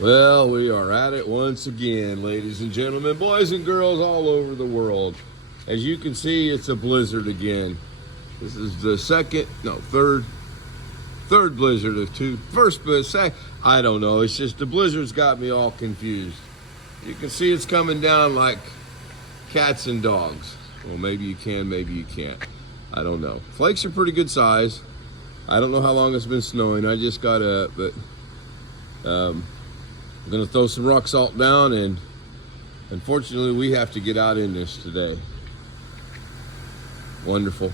Well, we are at it once again, ladies and gentlemen, boys and girls all over the world. As you can see, it's a blizzard again. This is the third blizzard of two. First blizzard, I don't know. It's just the blizzard's got me all confused. You can see it's coming down like cats and dogs. Well, maybe you can, maybe you can't. I don't know. Flakes are pretty good size. I don't know how long it's been snowing. I just got up, but I'm gonna throw some rock salt down, and unfortunately we have to get out in this today. Wonderful.